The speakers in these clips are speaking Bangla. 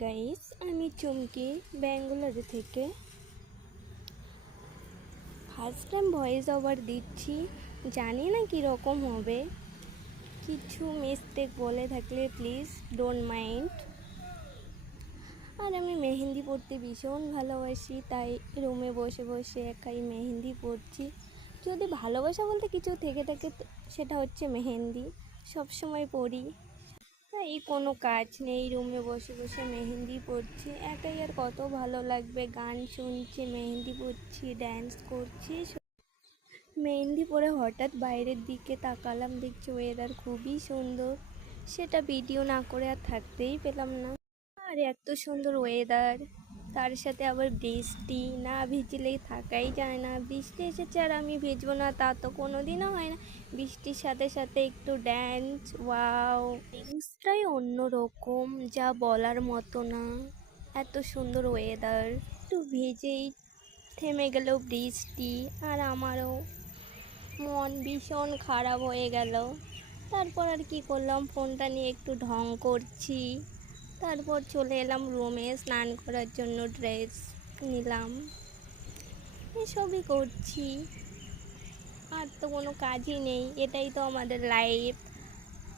গাইস, আমি চুমকি ব্যাঙ্গালোর থেকে ফার্স্ট টাইম ভয়েস ওভার দিচ্ছি। জানি না কীরকম হবে, কিছু মিস্টেক বলে থাকলে প্লিজ ডোন্ট মাইন্ড। আর আমি মেহেন্দি পড়তে ভীষণ ভালোবাসি, তাই রুমে বসে বসে একাই মেহেন্দি পড়ছি। যদি ভালোবাসা বলতে কিছু থেকে থাকে সেটা হচ্ছে মেহেন্দি, সবসময় পড়ি। এই কোনো কাজ নেই, রুমে বসে বসে মেহেন্দি পড়ছি। একাই আর কত ভালো লাগবে, গান শুনছি, মেহেন্দি পড়ছি, ড্যান্স করছি। মেহেন্দি পরে হঠাৎ বাইরের দিকে তাকালাম, দেখছি ওয়েদার খুবই সুন্দর। সেটা ভিডিও না করে আর থাকতেই পেলাম না। আর এত সুন্দর ওয়েদার, তার সাথে আবার বৃষ্টি, না ভিজলেই থাকাই যায় না। বৃষ্টি এসেছে আর আমি ভিজবো না, তা তো কোনো দিনও হয় না। বৃষ্টির সাথে সাথে একটু ড্যান্স, ওয়াও, ফিলিংসটাই অন্যরকম, যা বলার মতো না। এত সুন্দর ওয়েদার, একটু ভিজেই থেমে গেল বৃষ্টি, আর আমারও মন ভীষণ খারাপ হয়ে গেল। তারপর আর কি করলাম, ফোনটা নিয়ে একটু ঢং করছি। তারপর চলে এলাম রুমে স্নান করার জন্য, ড্রেস নিলাম, এসবই করছি। আর তো কোনো কাজই নেই, এটাই তো আমাদের লাইফ।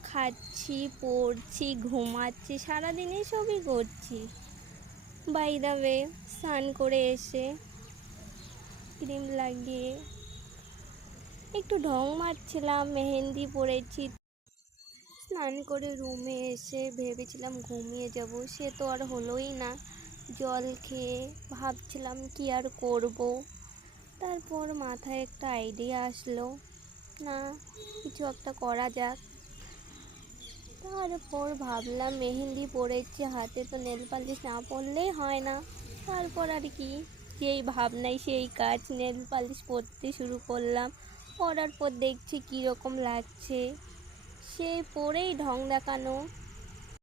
খাচ্ছি, পড়ছি, ঘুমাচ্ছি, সারাদিন এসবই করছি। বাই দ্য ওয়ে, স্নান করে এসে ক্রিম লাগিয়ে একটু ঢং মারছিলাম, মেহেন্দি পরেছি। স্নান করে রুমে এসে ভেবেছিলাম ঘুমিয়ে যাব, সে তো আর হলোই না। জল খেয়ে ভাবছিলাম কি আর করব। তারপর মাথায় একটা আইডিয়া আসলো, না কিছু একটা করা যাক। তারপর ভাবলাম মেহেন্দি পরেছি হাতে, তো নেল পালিশ না পরলেই হয় না। তারপর আর কি, যেই ভাবনাই সেই কাজ, নেল পালিশ পরতে শুরু করলাম। পরার পর দেখছি কীরকম লাগছে, সে পরেই ঢং দেখানো।